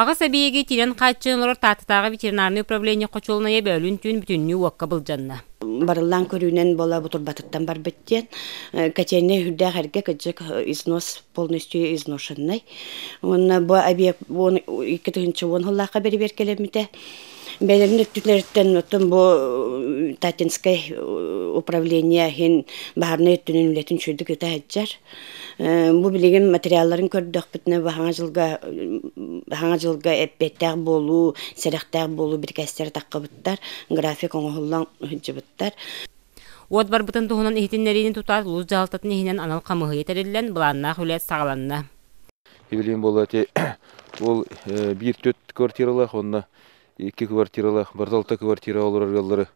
Ага сабиеги тирен катчынлар татытагы ветеринарный управление кочолуная бөлүн түн бүтүннү уакка былжанна. Барылан көрүнен бола бутур батыттан бар биттен. Катене хүддә хәргә кыҗык износ полностью изношенный. Онна бу объект вон 2-нче вон хуллака бер келемите. Бәлемне түтләртен отын бу Татинское управление хин баһарны түнен үлетин чөйдүк өтә хаҗар. Бу билеген материалларын көрдүк битне баһаңа жылга эппеттәр болу, сәрәхтәр болу бир кәстәр таккыбыттар, график оңоллан хҗибыттар. От бар бутын туһунан ихтиннәрин тутар луз жалтатын ихинен анал камыгы етерилен буланна хүләт сагаланна. Евелин болати ол 1-4 квартиралах, онна 2 квартиралах, барталта квартира олар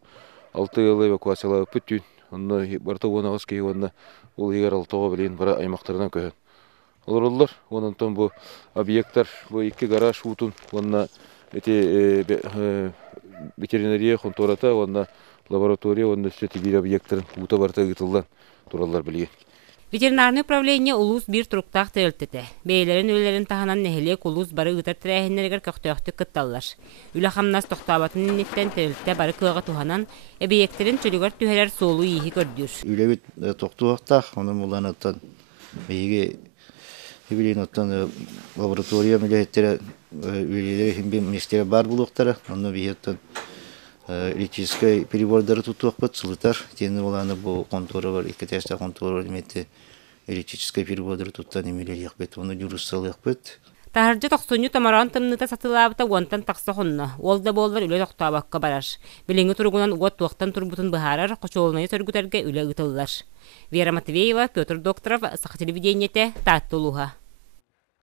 6 ел эвакуациялап бүтүн. Онна барта онагыз кей онна ол егер 6-га билен бара аймактардан көһөн. Олар онан бу объекттар, бу 2 гараж утун, онна эти ветеринария контората, онна лаборатория, онна стратегия объекттарын ута барта гытылдан туралар билген. Ветеринарный управление улус бир туруктак тәрелтете. Бейлерин өлелерин таханан нехелек улус бары гытар тирәһиннәргә көктөктү кытталлар. Үле хамнас тохтабатын неттен тәрелтте бары кыга туханан объекттерин чөлүгөр түһәрәр солу ихи көрдүр. Үлебит токтуактак, аны муланаттан беге Евелиноттан лаборатория милеттер үлелер химбин мистер бар булуктары, аны бияттан электрический перебордары тутуакпыт, сылытар, тени оланы бу контора бар, 2 тәстә контора диметте электрический перебордары туттан эмелер якбет, аны юруссал якбет. Тахаржы токсоню тамаран тымныта сатылабыта уантан такса хонна. Ол да боллар үле токтабакка барар. Билинги тургунан уот туактан турбутун быһарар, кочолуная сөргүтәргә үле ытыллар. Вера Матвеева, Петр Докторов, Сах телевидениете, Таттулуха.